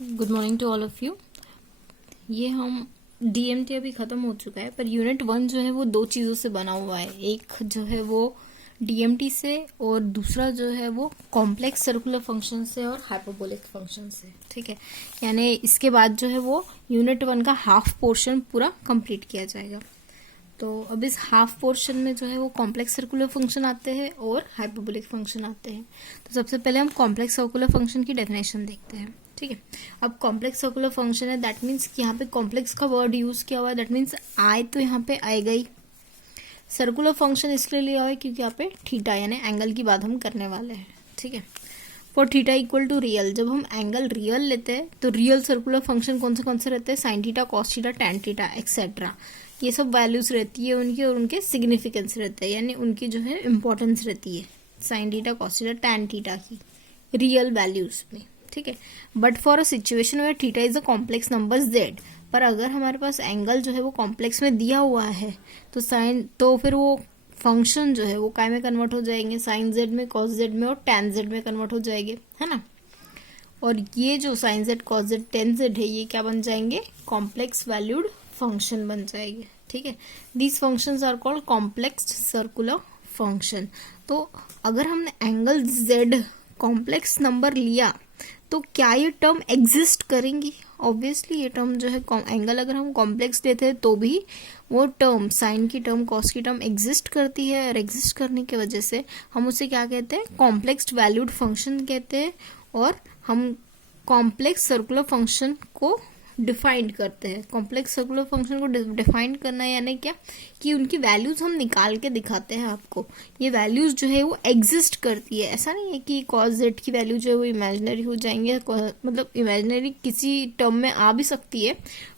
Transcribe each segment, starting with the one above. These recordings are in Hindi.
Good morning to all of you. ये हम डीएमटी अभी ख़त्म हो चुका है, पर यूनिट 1 जो है वो दो चीज़ों से बना हुआ है। एक जो है वो डीएमटी से और दूसरा जो है वो कॉम्प्लेक्स सर्कुलर फंक्शन से और हाइपरबोलिक फंक्शन से। ठीक है, यानी इसके बाद जो है वो यूनिट 1 का हाफ पोर्शन पूरा कंप्लीट किया जाएगा। तो अब इस हाफ पोर्शन में जो है वो कॉम्प्लेक्स सर्कुलर फंक्शन आते हैं और हाइपरबोलिक फंक्शन आते हैं। तो सबसे पहले हम कॉम्प्लेक्स सर्कुलर फंक्शन की डेफिनेशन देखते हैं। ठीक है, अब कॉम्प्लेक्स सर्कुलर फंक्शन है, दैट मीन्स कि यहाँ पे कॉम्प्लेक्स का वर्ड यूज किया हुआ है, दैट मीन्स आई तो यहाँ पे आएगा ही। सर्कुलर फंक्शन इसलिए लिया हुआ है क्योंकि यहाँ पे थीटा यानी एंगल की बात हम करने वाले हैं। ठीक है, for theta equal to real, जब हम एंगल रियल लेते हैं तो रियल सर्कुलर फंक्शन कौन से रहते हैं, sign theta, cos theta, tan theta etcetera. ये सब वैल्यूज रहती है उनकी और उनके सिग्निफिकेंस रहते हैं, यानी उनकी जो है इंपॉर्टेंस रहती है sine theta, cos theta, tan theta की रियल वैल्यूज में। ठीक है, but for a situation where theta is a complex number z, पर अगर हमारे पास एंगल जो है वो कॉम्प्लेक्स में दिया हुआ है तो साइन, तो फिर वो फंक्शन जो है वो काय में कन्वर्ट हो जाएंगे, साइन जेड में, कॉस जेड में और टैन जेड में कन्वर्ट हो जाएंगे, है ना। और ये जो sine z, cos z, tan z है, ये क्या बन जाएंगे, कॉम्प्लेक्स वैल्यूड फंक्शन बन जाएंगे। ठीक है, these functions are called complex circular function. तो अगर हमने एंगल जेड कॉम्प्लेक्स नंबर लिया तो क्या ये टर्म एग्जिस्ट करेंगी? ऑब्वियसली ये टर्म जो है एंगल अगर हम कॉम्प्लेक्स लेते हैं तो भी वो टर्म, साइन की टर्म, कॉस की टर्म एग्जिस्ट करती है, और एग्जिस्ट करने की वजह से हम उसे क्या कहते हैं, कॉम्प्लेक्स वैल्यूड फंक्शन कहते हैं। और हम कॉम्प्लेक्स सर्कुलर फंक्शन को डिफाइन करते हैं। कॉम्प्लेक्स सर्कुलर फंक्शन को डिफाइन करना यानी क्या, कि उनकी वैल्यूज हम निकाल के दिखाते हैं आपको। ये वैल्यूज जो है वो एग्जिस्ट करती है, ऐसा नहीं है कि कॉस जेड की वैल्यू जो है वो इमेजिनरी हो जाएंगे, मतलब इमेजिनरी किसी टर्म में आ भी सकती है,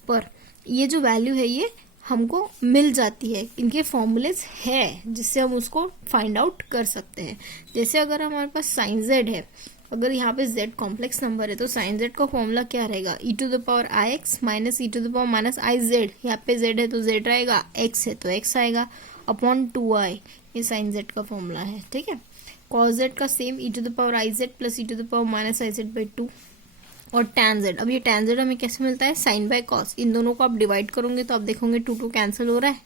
पर ये जो वैल्यू है ये हमको मिल जाती है, इनके फॉर्मूलेज है जिससे हम उसको फाइंड आउट कर सकते हैं। जैसे अगर हमारे पास साइन जेड है, अगर यहाँ पे z कॉम्प्लेक्स नंबर है तो साइन z का फॉर्मूला क्या रहेगा, e to the power i x minus e to the power minus i z. यहाँ पे z है तो z आएगा, x है तो x आएगा, अपॉन 2i, ये साइन z का फॉर्मूला है। ठीक है, cos z का same e to the power i z plus e to the power minus i z by 2। और tan z, अब ये tan z हमें कैसे मिलता है, साइन बाय कॉस। इन दोनों को आप डिवाइड करोगे तो आप देखोगे 2 कैंसिल हो रहा है,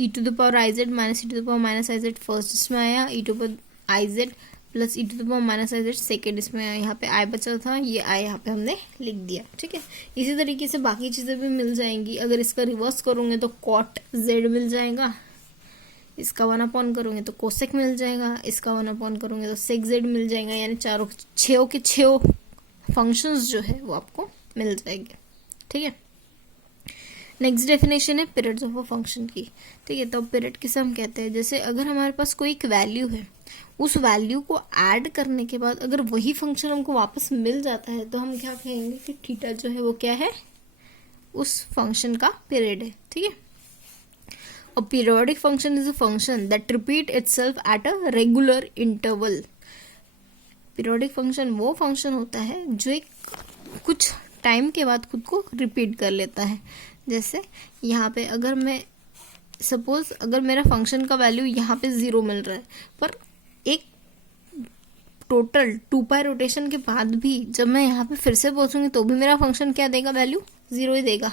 e to the power i z minus e to the power minus i z first इसमें आया, e to the power i z plus e to the power minus i z second इसमें आया। यहाँ पे आई बचा था, ये आई यहाँ पे हमने लिख दिया। ठीक है, इसी तरीके से बाकी चीज़ें भी मिल जाएंगी। अगर इसका रिवर्स करोगे तो कॉट जेड मिल जाएगा, इसका 1 करोगे तो कोसेक मिल जाएगा, इसका 1 करोगे तो सेक जेड मिल जाएगा, यानी चारों छो के छो फंक्शंस जो है वो आपको मिल जाएंगे। ठीक है, नेक्स्ट डेफिनेशन है पीरियड्स ऑफ अ फंक्शन की। ठीक है, तो पीरियड किसे हम कहते हैं, जैसे अगर हमारे पास कोई एक वैल्यू है, उस वैल्यू को ऐड करने के बाद अगर वही फंक्शन हमको वापस मिल जाता है तो हम क्या कहेंगे कि थीटा जो है वो क्या है, उस फंक्शन का पीरियड है। ठीक है, a periodic function is a function that repeat itself at a regular interval. Periodic function वो फंक्शन होता है जो एक कुछ टाइम के बाद खुद को रिपीट कर लेता है। जैसे यहाँ पे अगर मैं सपोज, अगर मेरा फंक्शन का वैल्यू यहाँ पे 0 मिल रहा है, पर एक टोटल 2π रोटेशन के बाद भी जब मैं यहाँ पे फिर से पहुंचूंगी तो भी मेरा फंक्शन क्या देगा, वैल्यू 0 ही देगा।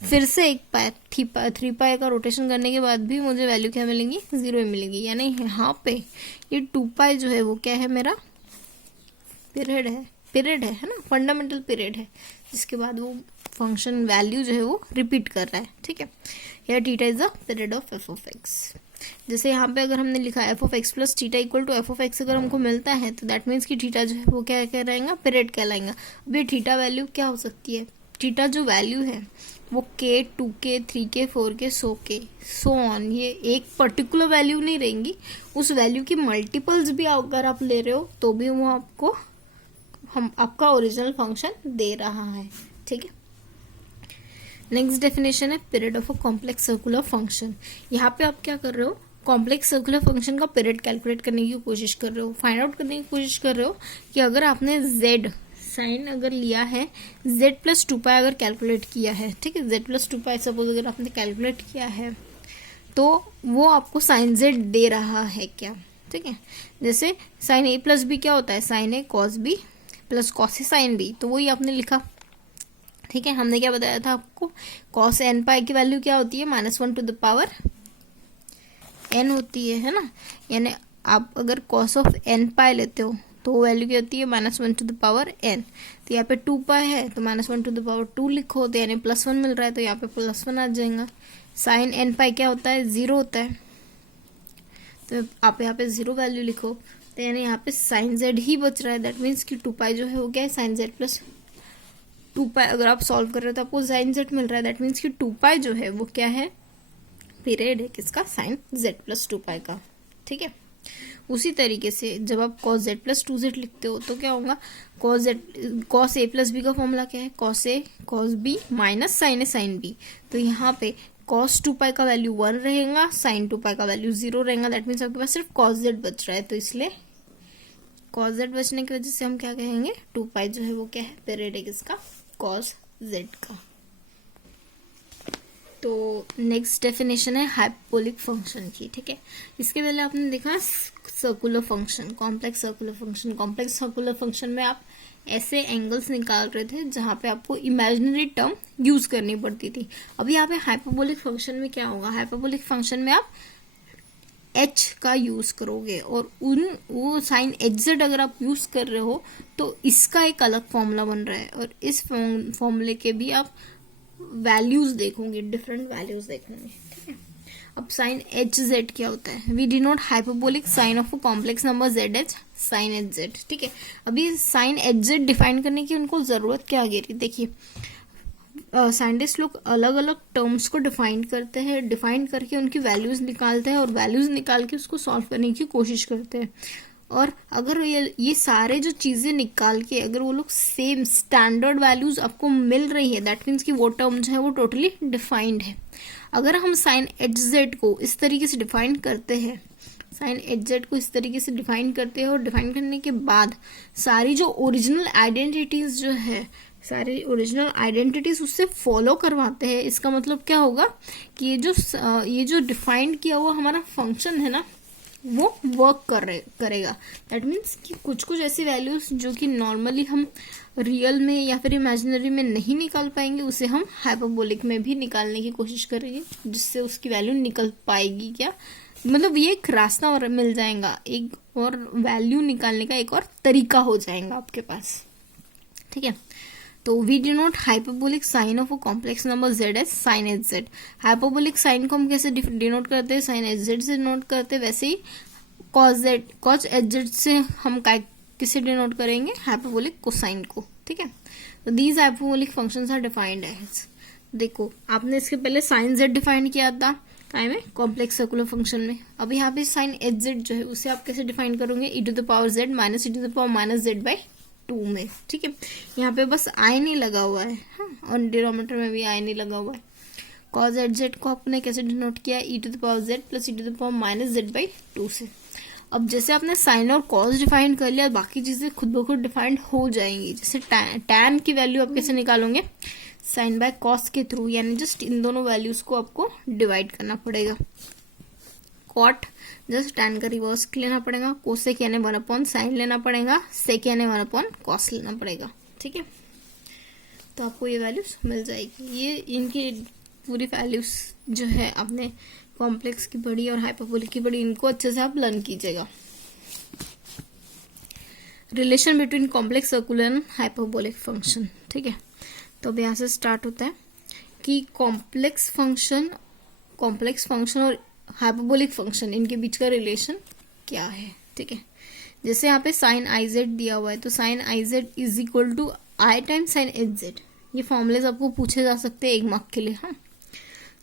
फिर से 3π का रोटेशन करने के बाद भी मुझे वैल्यू क्या मिलेंगी, 0 ही मिलेगी। यानी यहाँ पे ये 2π जो है वो क्या है, मेरा पीरियड है ना, फंडामेंटल पीरियड है, जिसके बाद वो फंक्शन वैल्यू जो है वो रिपीट कर रहा है। ठीक है, या theta is the period of f of x. जैसे यहाँ पे अगर हमने लिखा f of x plus theta equal to f of x अगर हमको मिलता है तो दैट मीन्स कि थीटा जो है वो क्या कहलाएगा, पीरियड कहलाएगा। अब ये थीटा वैल्यू क्या हो सकती है, थीटा जो वैल्यू है वो k, 2k, 3k, 4k, so on, ये एक पर्टिकुलर वैल्यू नहीं रहेंगी, उस वैल्यू की मल्टीपल्स भी अगर आप ले रहे हो तो भी वो आपको आपका ओरिजिनल फंक्शन दे रहा है। ठीक है, नेक्स्ट डेफिनेशन है period of a complex circular function. यहाँ पे आप क्या कर रहे हो, कॉम्प्लेक्स सर्कुलर फंक्शन का पीरियड कैलकुलेट करने की कोशिश कर रहे हो, फाइंड आउट करने की कोशिश कर रहे हो कि अगर आपने z साइन अगर लिया है, z प्लस 2π अगर कैलकुलेट किया है, ठीक है, z प्लस 2π सपोज अगर आपने कैलकुलेट किया है तो वो आपको साइन z दे रहा है क्या। ठीक है, जैसे साइन a प्लस b क्या होता है, sine a cos b plus cos A sine b, तो वही आपने लिखा ठीक है, हमने क्या बताया था आपको, कॉस एन पाई की वैल्यू क्या होती है, -1 टू द पावर एन होती है ना। यानी आप अगर कॉस ऑफ एन पाई लेते हो तो वैल्यू क्या होती है, -1 टू द पावर एन। तो यहाँ पे 2 पाई है तो -1 टू द पावर 2 लिखो, तो यानी +1 मिल रहा है तो यहाँ पे +1 आ जाएगा। साइन एन पाई क्या होता है, 0 होता है, तो आप यहाँ पे 0 वैल्यू लिखो, तो यानी यहाँ पे साइन जेड ही बच रहा है। दैट मीन्स कि 2 पाई जो है वो क्या है, साइन जेड प्लस 2 पाई। अगर आप सॉल्व कर रहे हो तो आपको साइन जेड मिल रहा है। दैट मीन्स कि 2 पाई जो है वो क्या है, पीरियड है किसका, साइन जेड प्लस 2 पाई का। ठीक है, उसी तरीके से जब आप कॉस जेड प्लस 2z लिखते हो तो क्या होगा, कॉस ए प्लस बी का फॉर्मूला क्या है, cos A cos B minus sign A sine b. तो यहाँ पे कॉस 2 पाई का वैल्यू 1 रहेगा, साइन 2 पाई का वैल्यू 0 रहेगा। दैट मीन्स आपके पास सिर्फ कॉस जेड बच रहा है, तो इसलिए कॉस जेड बचने की वजह से हम क्या कहेंगे, 2 पाई जो है वो क्या है, पीरियड है किसका, कॉस जेड का। तो नेक्स्ट डेफिनेशन है हाइपरबोलिक फंक्शन की। ठीक है, इसके पहले आपने देखा circular function, complex circular function. Complex circular function में आप ऐसे एंगल्स निकाल रहे थे जहां पे आपको इमेजिनरी टर्म यूज करनी पड़ती थी। अब यहाँ पे हाइपरबोलिक फंक्शन में क्या होगा, हाइपरबोलिक फंक्शन में आप h का यूज करोगे और वो साइन hz अगर आप यूज कर रहे हो तो इसका एक अलग फॉर्मूला बन रहा है, और इस फॉर्मूले के भी आप वैल्यूज देखोगे, डिफरेंट वैल्यूज देखोगे। ठीक है, अब साइन एच जेड क्या होता है, we denote hyperbolic sine of a complex number z h sine h z. ठीक है, अभी साइन एच जेड डिफाइन करने की उनको जरूरत क्या आ गई, देखिए साइंटिस्ट लोग अलग अलग टर्म्स को डिफाइन करते हैं, डिफाइन करके उनकी वैल्यूज निकालते हैं और वैल्यूज निकाल के उसको सॉल्व करने की कोशिश करते हैं। और अगर ये सारे जो चीजें निकाल के अगर वो लोग सेम स्टैंडर्ड वैल्यूज आपको मिल रही है, दैट मीन्स कि वो टर्म जो है वो टोटली डिफाइंड है। अगर हम साइन एच जेड को इस तरीके से डिफाइन करते हैं, साइन एच जेड को इस तरीके से डिफाइन करते हैं और डिफाइन करने के बाद सारी जो ओरिजिनल आइडेंटिटीज जो है, सारी ओरिजिनल आइडेंटिटीज उससे फॉलो करवाते हैं, इसका मतलब क्या होगा कि ये जो डिफाइंड किया हुआ हमारा फंक्शन है ना, वो वर्क करेगा। दैट मीन्स कि कुछ ऐसी वैल्यूज जो कि नॉर्मली हम रियल में या फिर इमेजिनरी में नहीं निकाल पाएंगे, उसे हम हाइपरबोलिक में भी निकालने की कोशिश करेंगे, जिससे उसकी वैल्यू निकल पाएगी। क्या मतलब, ये एक रास्ता और मिल जाएगा, एक और वैल्यू निकालने का एक और तरीका हो जाएगा आपके पास। ठीक है, तो we denote hyperbolic sine of a complex number z as sine h z. Hyperbolic sine को हम कैसे डिनोट करते हैं, साइन एच जेड से डिनोट करते हैं, वैसे ही कॉस एच जेड से हम किसे डिनोट करेंगे, हाइपरबोलिक कोसाइन को। ठीक है, तो these hyperbolic functions are defined as, देखो आपने इसके पहले साइन जेड डिफाइन किया था टाइम में कॉम्प्लेक्स सर्कुलर फंक्शन में। अब यहाँ पे साइन एच जेड जो है उसे आप कैसे डिफाइन करोगे, e to the power z minus e to the power minus z by 2 में। ठीक है, यहाँ पे बस आई नहीं लगा हुआ है, हाँ, और डिनोमिनेटर में भी आई नहीं लगा हुआ है। कॉस एच जेड को आपने कैसे डिनोट किया, e to the power z plus e to the power minus z by 2 से। अब जैसे आपने साइन और कॉस डिफाइन कर लिया, बाकी चीजें खुद ब खुद डिफाइंड हो जाएंगी। जैसे टैन की वैल्यू आप कैसे निकालोगे, साइन बाय कॉस के थ्रू, यानी जस्ट इन दोनों वैल्यूज को आपको डिवाइड करना पड़ेगा। कॉट जस्ट टैन का रिवर्स लेना पड़ेगा, कोसेक यानी 1/sin लेना पड़ेगा, सेक यानी 1/cos लेना पड़ेगा। ठीक है, तो आपको ये वैल्यूज मिल जाएगी। ये इनकी पूरी वैल्यूज जो है आपने कॉम्प्लेक्स की पढ़ी और हाइपरबोलिक की पढ़ी, इनको अच्छे से आप लर्न कीजिएगा। Relation between complex circular and hyperbolic function. ठीक है, तो अब यहाँ से स्टार्ट होता है कि कॉम्प्लेक्स फंक्शन और हाइपरबोलिक फंक्शन, इनके बीच का रिलेशन क्या है। ठीक है, जैसे यहाँ पे साइन आई जेड दिया हुआ है, तो sine i z is equal to i time sine h z. ये फॉर्मूलेज आपको पूछे जा सकते हैं 1 मार्क के लिए। हाँ,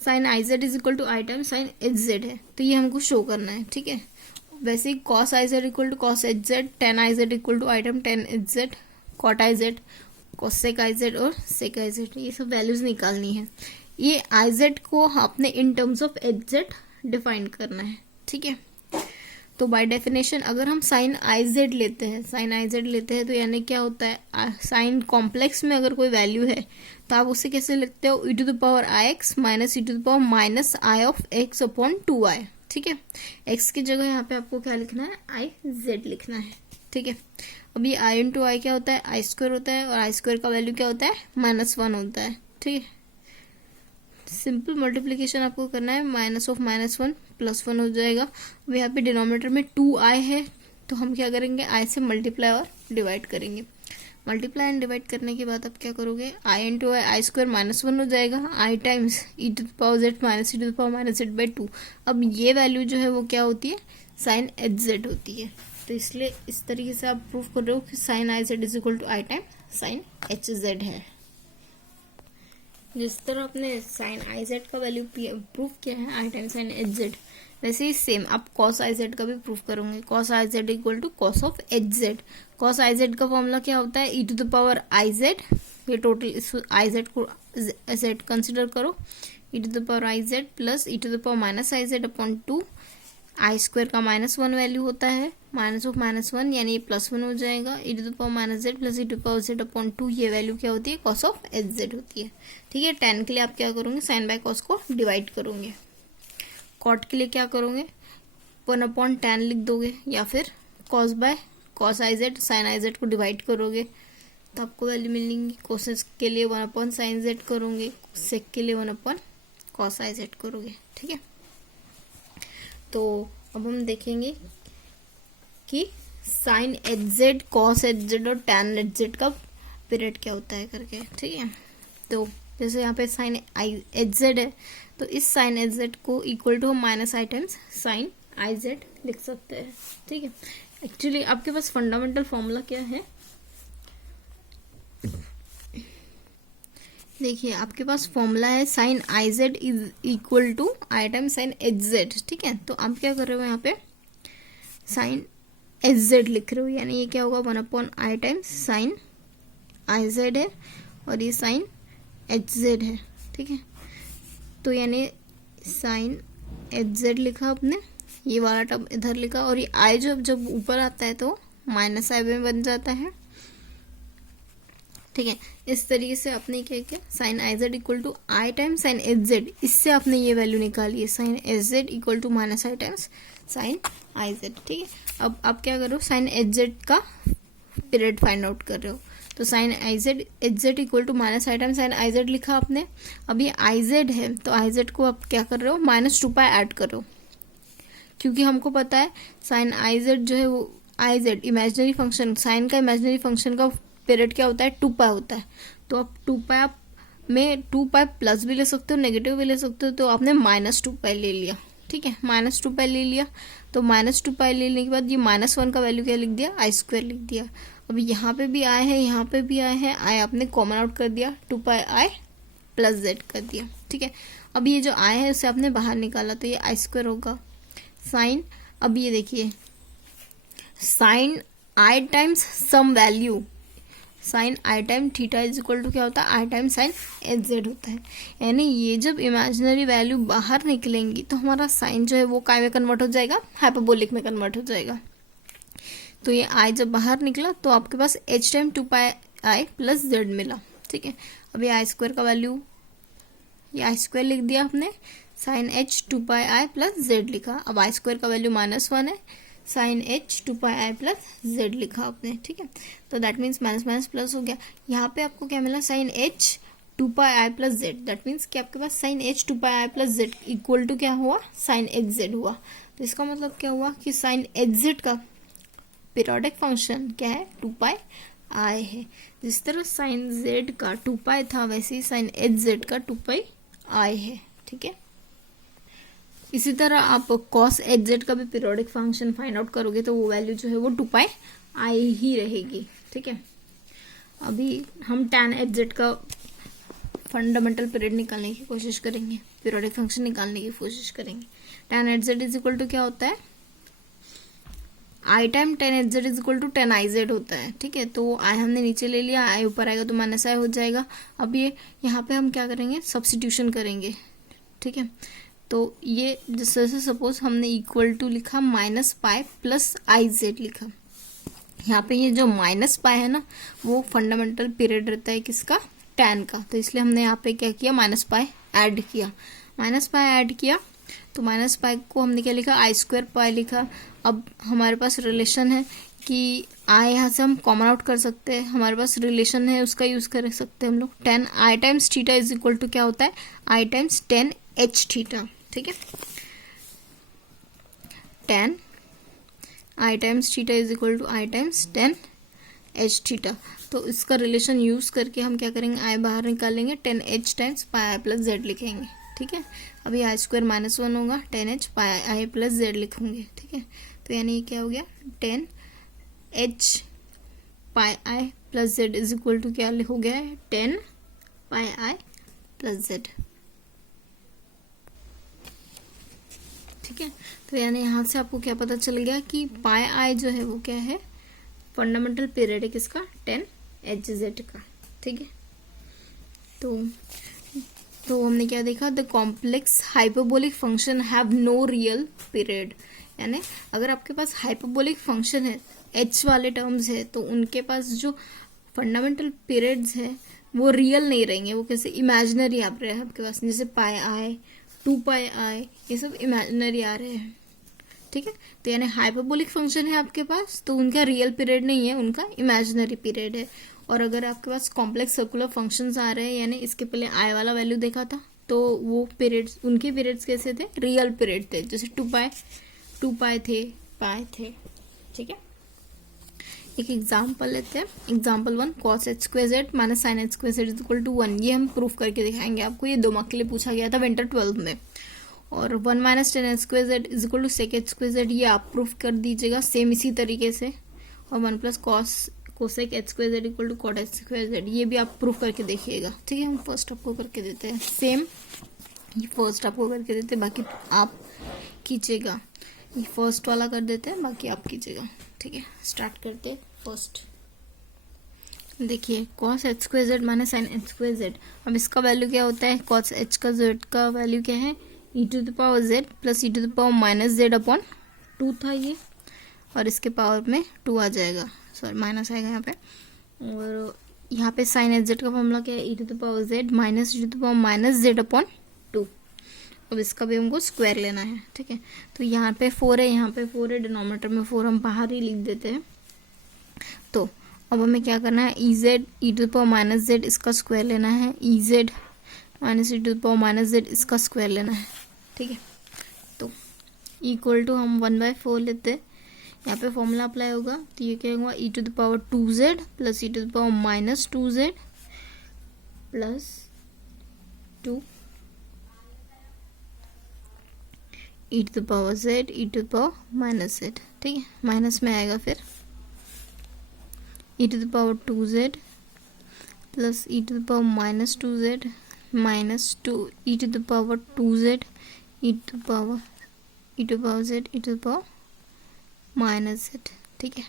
sine i z is equal to i time sine h z है, तो ये हमको शो करना है। ठीक है, वैसे ही cos i z equal to cos h z, tan i z equal to i time tan h z, cot i z, cosec i z और सेक आई जेड, ये सब वैल्यूज निकालनी है। ये आई जेड को आपने in terms of h Z define करना है। ठीक है, तो बाय डेफिनेशन अगर हम साइन आई जेड लेते हैं तो यानी क्या होता है, साइन कॉम्प्लेक्स में अगर कोई वैल्यू है तो आप उसे कैसे लिखते हो, e to the power i x minus e to the power minus i of x upon 2i। ठीक है, एक्स की जगह यहाँ पे आपको क्या लिखना है, आई जेड लिखना है। ठीक है। अब ये आई इंटू आई क्या होता है, आई स्क्वायर होता है, और आई स्क्वायर का वैल्यू क्या होता है, -1 होता है। ठीक है, सिंपल मल्टीप्लीकेशन आपको करना है, -(-1 + 1 हो जाएगा। अब यहाँ पे डिनोमिनेटर में 2i है, तो हम क्या करेंगे, i से मल्टीप्लाई और डिवाइड करेंगे। मल्टीप्लाई एंड डिवाइड करने के बाद आप क्या करोगे, आई इंटू आई, आई स्क्वायर -1 हो जाएगा, आई टाइम्स e⁻z माइनस e⁻−z/2। अब ये वैल्यू जो है वो क्या होती है, साइन hz होती है। तो इसलिए इस तरीके से आप प्रूफ कर रहे हो कि साइन iz = आई टाइम साइन hz है। जिस तरह आपने साइन आई जेड का वैल्यू प्रूफ किया है i time sine h Z, वैसे ही सेम आप कॉस आई जेड का भी प्रूफ करोगे। Cos i z = cos of h z. Cos i Z का फॉर्मूला क्या होता है, e⁻iz, ये टोटल आई जेड को जेड कंसिडर करो, e⁻iz प्लस e⁻−iz/2। आई स्क्वायर का -1 वैल्यू होता है, -(-1) यानी +1 हो जाएगा, e⁻z प्लस e⁻z/2, ये वैल्यू क्या होती है, कॉस ऑफ एच जेड होती है। ठीक है, tan के लिए आप क्या करोगे, साइन बाय कॉस को डिवाइड करोगे। कॉट के लिए क्या करोगे, 1/tan लिख दोगे, या फिर cos by cos i z sine i z को डिवाइड करोगे, तो आपको वैल्यू मिलेंगी। कोसेक के लिए 1/sin z करोगे, सेक के लिए 1/cos आई जेड करोगे। ठीक है, तो अब हम देखेंगे कि sine h z, cos h z और टैन एच जेड का पीरियड क्या होता है करके। ठीक है, तो जैसे यहाँ पे साइन आई एच जेड है, तो इस साइन एच जेड को इक्वल टू हम -i times sine i Z लिख सकते हैं। ठीक है, एक्चुअली आपके पास फंडामेंटल फॉर्मूला क्या है, देखिए आपके पास फॉर्मूला है sine i z = i times sine h z. ठीक है, तो आप क्या कर रहे हो, यहाँ पे साइन एच जेड लिख रहे हो, यानी ये क्या होगा, 1/i times sine i Z है, और ये साइन एच जेड है। ठीक है, तो यानी साइन एच जेड लिखा आपने, ये वाला टर्म इधर लिखा, और ये आई जब ऊपर आता है तो -i में बन जाता है। ठीक है, इस तरीके से आपने क्या किया, sine i z = i times sine h z, इससे आपने ये वैल्यू निकाली है, sine h z = -i times sine i z. ठीक है, अब आप क्या कर रहे हो, साइन एच जेड का पीरियड फाइंड आउट कर रहे हो, तो sine i z h z = -i times sine i z लिखा आपने। अब ये आई जेड है, तो आई जेड को आप क्या कर रहे हो, -2π ऐड कर रहे हो, क्योंकि हमको पता है साइन आई जेड जो है वो I Z imaginary function, sign का इमेजिनरी फंक्शन का पीरियड क्या होता है, 2π होता है। तो आप 2π आप में 2π प्लस भी ले सकते हो, नेगेटिव भी ले सकते हो, तो आपने -2π ले लिया। ठीक है, -2π ले लिया, तो -2π लेने के बाद ये -1 का वैल्यू क्या लिख दिया, आई स्क्वायर लिख दिया। अब यहाँ पे भी आए हैं, यहाँ पे भी आए हैं, आई आपने कॉमन आउट कर दिया, 2πi + z कर दिया। ठीक है, अब ये जो आई है उसे आपने बाहर निकाला, तो ये आई स्क्वायर होगा साइन। अब ये देखिए साइन आई टाइम्स सम वैल्यू, साइन आई टाइम थीटा = क्या होता है, i time sine h z होता है। यानी ये जब इमेजिनरी वैल्यू बाहर निकलेंगी तो हमारा साइन जो है वो काय में कन्वर्ट हो जाएगा, हाइपरबोलिक में कन्वर्ट हो जाएगा। तो ये आई जब बाहर निकला तो आपके पास h टाइम 2πi + z मिला। ठीक है, अब ये आई स्क्वायर का वैल्यू, ये आई स्क्वायर लिख दिया आपने, साइन h 2πi + z लिखा। अब आई स्क्वायर का वैल्यू -1 है, साइन h 2πi + z लिखा आपने। ठीक है, तो दैट मीन्स माइनस प्लस हो गया। यहाँ पे आपको क्या मिला, sine h 2πi + z, that means कि आपके पास साइन h 2πi + z = क्या हुआ, साइन एच जेड हुआ। तो इसका मतलब क्या हुआ कि साइन एच जेड का पीरियोडिक फंक्शन क्या है, 2πi है। जिस तरह साइन z का 2π था, वैसे ही साइन एच जेड का 2πi है। ठीक है, इसी तरह आप cos एच जेड का भी पीरियोडिक फंक्शन फाइंड आउट करोगे, तो वो वैल्यू जो है वो 2πi ही रहेगी। ठीक है, अभी हम tan एच जेड का फंडामेंटल पीरियड निकालने की कोशिश करेंगे, पीरियोडिक फंक्शन निकालने की कोशिश करेंगे। tan एच जेड = क्या होता है, i time tan h z = tan i z होता है। ठीक है, तो आई हमने नीचे ले लिया, आई ऊपर आएगा तो -i हो जाएगा। अब ये यहाँ पे हम क्या करेंगे, सब्स्टिट्यूशन करेंगे। ठीक है, तो ये जैसे सपोज हमने = लिखा -π + आई जेड लिखा, यहाँ पे ये जो -π है ना, वो फंडामेंटल पीरियड रहता है किसका, tan का, तो इसलिए हमने यहाँ पे क्या किया, -π ऐड किया। -π ऐड किया तो -π को हमने क्या लिखा, आई स्क्वायर पाई लिखा। अब हमारे पास रिलेशन है, कि आई यहाँ से हम कॉमन आउट कर सकते हैं, हमारे पास रिलेशन है उसका यूज़ कर सकते हैं हम लोग। Tan i times theta is equal to क्या होता है, i times tan h theta, ठीक है। Tan i times theta is equal to i times tan h theta. तो इसका रिलेशन यूज़ करके हम क्या करेंगे, आई बाहर निकालेंगे, tan h times pi i plus z लिखेंगे, ठीक है। अभी आई स्क्वायर -1 होगा, tan h pi i plus z लिखूंगे, ठीक है। तो यानी ये क्या हो गया, tan h pi i plus z is equal to क्या हो गया है, tan pi i plus z, ठीक है। तो यानी यहाँ से आपको क्या पता चल गया कि पाई आई जो है वो क्या है, फंडामेंटल पीरियड है किसका, टेन एच जेड का, ठीक है। तो हमने क्या देखा, the complex hyperbolic function have no real period, यानी अगर आपके पास हाइपरबोलिक फंक्शन है, एच वाले टर्म्स है, तो उनके पास जो फंडामेंटल पीरियड्स है वो रियल नहीं रहेंगे, वो कैसे इमेजिनरी आ रहे हैं आपके पास, जैसे पाई आई, टू पाई आई, ये सब इमेजिनरी आ रहे हैं, ठीक है। तो यानी हाइपरबोलिक फंक्शन है आपके पास, तो उनका रियल पीरियड नहीं है, उनका इमेजिनरी पीरियड है। और अगर आपके पास कॉम्प्लेक्स सर्कुलर फंक्शंस आ रहे हैं, यानी इसके पहले आई वाला वैल्यू देखा था, तो वो पीरियड्स, उनके पीरियड्स कैसे थे, रियल पीरियड थे, जैसे टू पाई थे, पाई थे, ठीक है। एक एग्जाम्पल लेते हैं, example 1, cos h square z minus sine h square z is equal to 1, ये हम प्रूफ करके दिखाएंगे आपको। ये 2 मार्क के लिए पूछा गया था विंटर 12 में। और 1 minus tan h square z is equal to sec h square z, ये आप प्रूफ कर दीजिएगा सेम इसी तरीके से। और 1 plus cosec h square z equal to cot h square z, ये भी आप प्रूफ करके देखिएगा, ठीक है। हम फर्स्ट आपको करके देते हैं, सेम ये फर्स्ट आपको करके देते हैं, बाकी आप कीजिएगा। ये फर्स्ट वाला कर देते हैं, बाकी आप कीजिएगा, ठीक है। स्टार्ट करते हैं फर्स्ट। देखिए cos h square z minus sine h square z, अब इसका वैल्यू क्या होता है, cos h का z का वैल्यू क्या है, e to the power z plus e to the power minus z upon 2 था ये, और इसके पावर में 2 आ जाएगा, सॉरी माइनस आएगा यहाँ पे। और यहाँ पे साइन एच जेड का फॉर्मूला क्या है, e to the power z minus e to the power minus z upon 2। अब इसका भी हमको स्क्वायर लेना है, ठीक है। तो यहाँ पे 4 है, यहाँ पे 4 है, डिनोमिनेटर में 4 हम बाहर ही लिख देते हैं। तो अब हमें क्या करना है, e z e to the power minus z इसका स्क्वायर लेना है, e z minus e to the power minus z इसका स्क्वायर लेना है, ठीक है। तो इक्वल टू हम 1/4 लेते हैं, यहाँ पे फॉर्मूला अप्लाई होगा, तो ये क्या होगा, e to the power 2z plus e to the power minus 2z plus 2 e to the power z e to the power minus z, ठीक है। माइनस में आएगा फिर e to the power 2z plus e to the power minus 2z minus 2 e to the power 2z e to the power z e to the power minus z, ठीक है।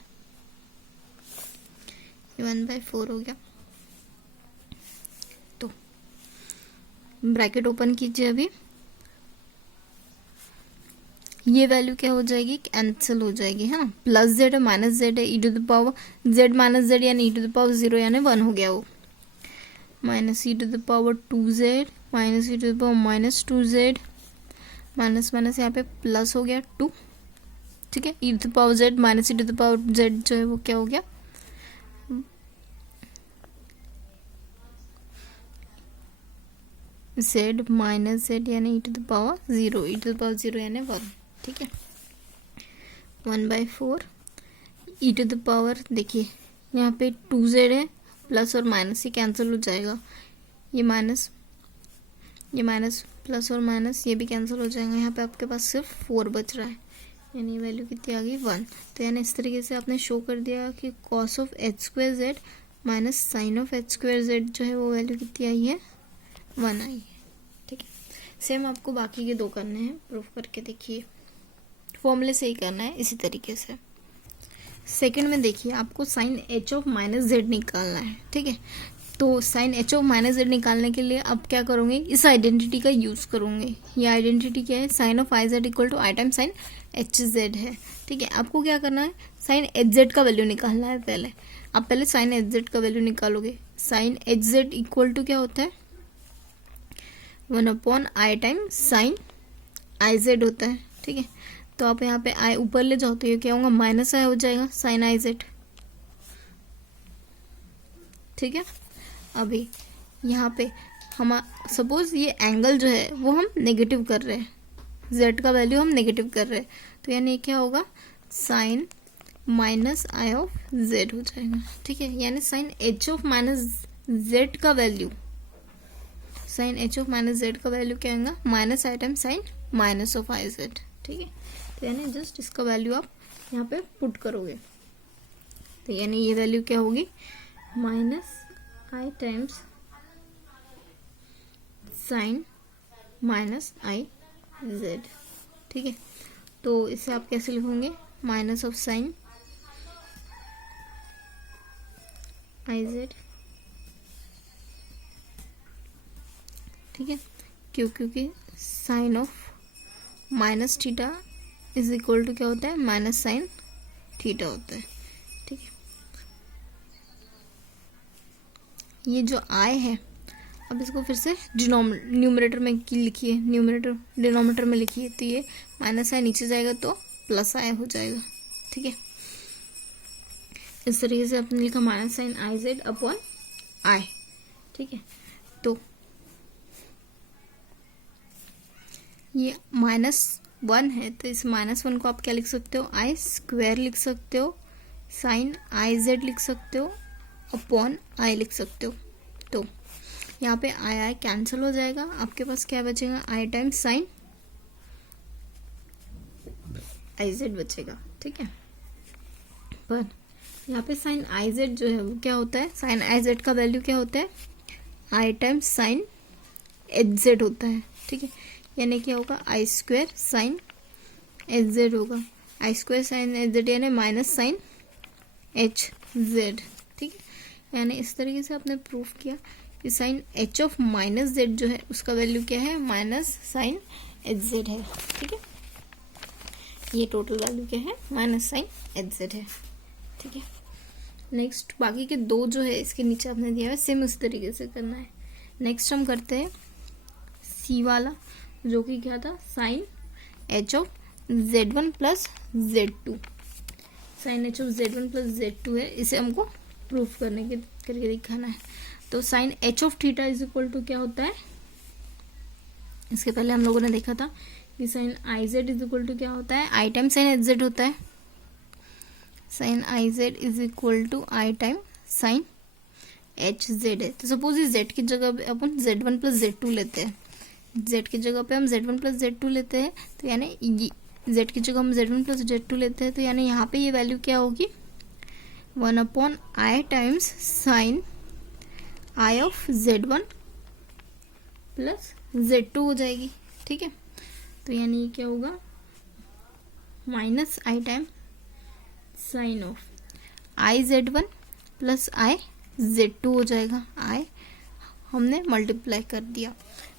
1/4 हो गया। तो ब्रैकेट ओपन कीजिए, अभी ये वैल्यू क्या हो जाएगी, कैंसिल हो जाएगी, है ना। प्लस जेड है माइनस जेड है, e to the power z minus z यानी ई टू द पावर 0 यानी 1 हो गया वो, minus e to the power 2z minus e to the power minus 2z minus minus यहाँ पे प्लस हो गया 2, ठीक है। E to the power z minus e to the power z जो है वो क्या हो गया, z माइनस जेड यानी e to the power 0, e to the power 0 यानी 1, ठीक है। 1/4 ई टू द पावर, देखिए यहाँ पे 2z है, प्लस और माइनस ये कैंसिल हो जाएगा, ये माइनस प्लस और माइनस ये भी कैंसिल हो जाएगा, यहाँ पे आपके पास सिर्फ 4 बच रहा है, यानी वैल्यू कितनी आ गई 1। तो यानी इस तरीके से आपने शो कर दिया कि cos of h square z minus sine of h square z जो है वो वैल्यू कितनी आई है, 1 आई है, ठीक है। सेम आपको बाकी के 2 करने हैं, प्रूफ करके देखिए, फॉर्मूले से ही करना है इसी तरीके से। सेकंड में देखिए आपको sine h of minus z निकालना है, ठीक है। तो sine h of minus z निकालने के लिए अब क्या करोगे, इस आइडेंटिटी का यूज़ करोगे। ये आइडेंटिटी क्या है, sine of i z equal to i time sine h z है, ठीक है। आपको क्या करना है, साइन एच जेड का वैल्यू निकालना है पहले। आप पहले साइन एच जेड का वैल्यू निकालोगे, sine h z equal to क्या होता है, 1/i time sign i z होता है, ठीक है। तो आप यहाँ पे आई ऊपर ले जाओ तो ये क्या होगा, माइनस आई हो जाएगा साइन आई जेड। ठीक है, अभी यहाँ पे हम सपोज ये एंगल जो है वो हम नेगेटिव कर रहे हैं, जेड का वैल्यू हम नेगेटिव कर रहे हैं, तो यानी क्या होगा, sine minus i of z हो जाएगा। ठीक है, यानी sine h of minus z का value, sine h of minus z का वैल्यू क्या होगा, minus i time sine minus of i z. ठीक है, तो यानी जस्ट इसका वैल्यू आप यहाँ पे पुट करोगे, तो यानी ये वैल्यू क्या होगी, minus i times sine minus i z. ठीक है, तो इसे आप कैसे लिखोगे, minus of sine i z. ठीक है, क्योंकि sine of minus theta is equal to क्या होता है, माइनस साइन थीटा होता है। ठीक है, ये जो आई है, अब इसको फिर से न्यूमरेटर में लिखिए, न्यूमरेटर डिनोमिनेटर में लिखिए, तो ये माइनस आई नीचे जाएगा तो प्लस आई हो जाएगा। ठीक है, इस तरीके से आपने लिखा minus sine i z upon i. ठीक है, तो ये -1 है, तो इस -1 को आप क्या लिख सकते हो, आई स्क्वायर लिख सकते हो, साइन आई जेड लिख सकते हो, अपॉन आई लिख सकते हो। तो यहाँ पे आई आई कैंसिल हो जाएगा, आपके पास क्या बचेगा, आई टाइम्स साइन आई जेड बचेगा। ठीक है, पर यहाँ पे साइन आई जेड जो है वो क्या होता है, साइन आई जेड का वैल्यू क्या होता है, i times sine h z होता है। ठीक है, यानी क्या होगा, आई स्क्वायर साइन एच जेड होगा, आई स्क्वायर साइन एच जेड यानी माइनस साइन एच जेड। ठीक है, यानी इस तरीके से आपने प्रूफ किया कि sine h of minus z जो है उसका वैल्यू क्या है, माइनस साइन एच जेड है। ठीक है, ये टोटल वैल्यू क्या है, माइनस साइन एच जेड है। ठीक है, नेक्स्ट बाकी के दो जो है इसके नीचे आपने दिया है, सेम उस तरीके से करना है। नेक्स्ट हम करते हैं सी वाला, जो कि क्या था, sine h of z1 plus z2। Sine h of z1 plus z2 है, इसे हमको प्रूफ करके दिखाना है। तो sine h of theta is equal to क्या होता है, इसके पहले हम लोगों ने देखा था कि sine i z is equal to क्या होता है, i time sine h z होता है। Sine i z is equal to i time sine h z है। तो सपोज इस जेड की जगह पे अपन z1 प्लस z2 लेते हैं, z की जगह पे हम z1 प्लस z2 लेते हैं, तो यानी z की जगह हम z1 प्लस z2 लेते हैं, तो यानी यहाँ पे ये वैल्यू क्या होगी, 1 upon I times sine I of z1 plus z2 हो जाएगी। ठीक है, तो यानी ये क्या होगा, minus i time sine of i z1 plus i z2 हो जाएगा। आई हमने मल्टीप्लाई कर दिया,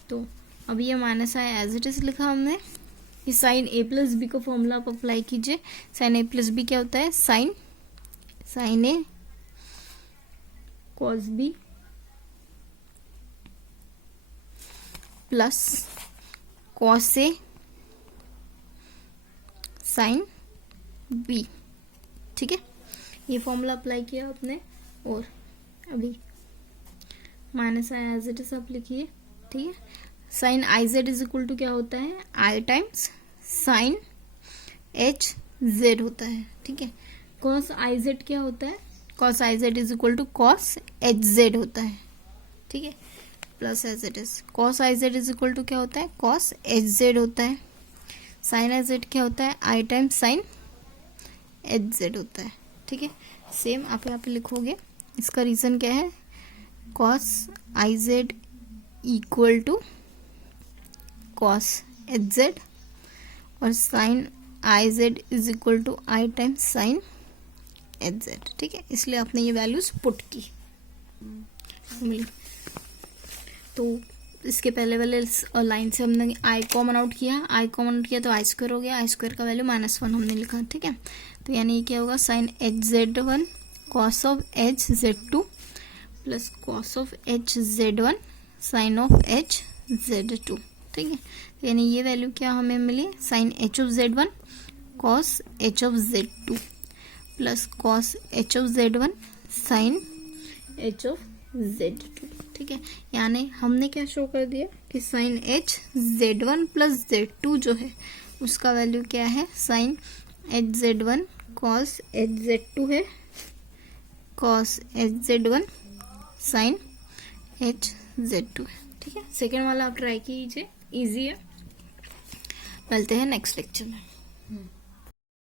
तो अब ये minus i as it is लिखा हमने। ये साइन ए प्लस बी का फॉर्मूला आप अप्लाई कीजिए। साइन ए प्लस बी क्या होता है, sine A cos B plus cos A sine B. ठीक है, ये फॉर्मूला अप्लाई किया आपने, और अभी minus i as it is आप लिखिए। ठीक है, sine i z is equal to क्या होता है, i times sine h z होता है। ठीक है, कॉस आई जेड क्या होता है, cos i z is equal to cos h z होता है। ठीक है, plus as it is cos i z is equal to क्या होता है, कॉस एच जेड होता है। साइन आई जेड क्या होता है, i times sine h z होता है। ठीक है, सेम आप यहाँ पे लिखोगे। इसका रीजन क्या है, cos i z equal to cos h z और sine i z is equal to i times sine h z. ठीक है, इसलिए आपने ये वैल्यूज पुट की। तो इसके पहले वाले लाइन से हमने आई कॉमन आउट किया, तो आई स्क्वायर हो गया, आई स्क्वायर का वैल्यू -1 हमने लिखा। ठीक है, तो यानी ये क्या होगा, sine h z one cos of h z two plus cos of h z one sine of h z two. ठीक है, तो यानी ये वैल्यू क्या हमें मिली, sine h of z one cos h of Z2 plus cos h of Z1 sine h of Z2। ठीक है, यानी हमने क्या शो कर दिया कि sine H Z1 plus Z2 जो है उसका वैल्यू क्या है, sine H Z1 cos H Z2 है, cos H Z1 sine H Z2 है। ठीक है, सेकेंड वाला आप ट्राई कीजिए, इजी है। मिलते हैं नेक्स्ट लेक्चर में।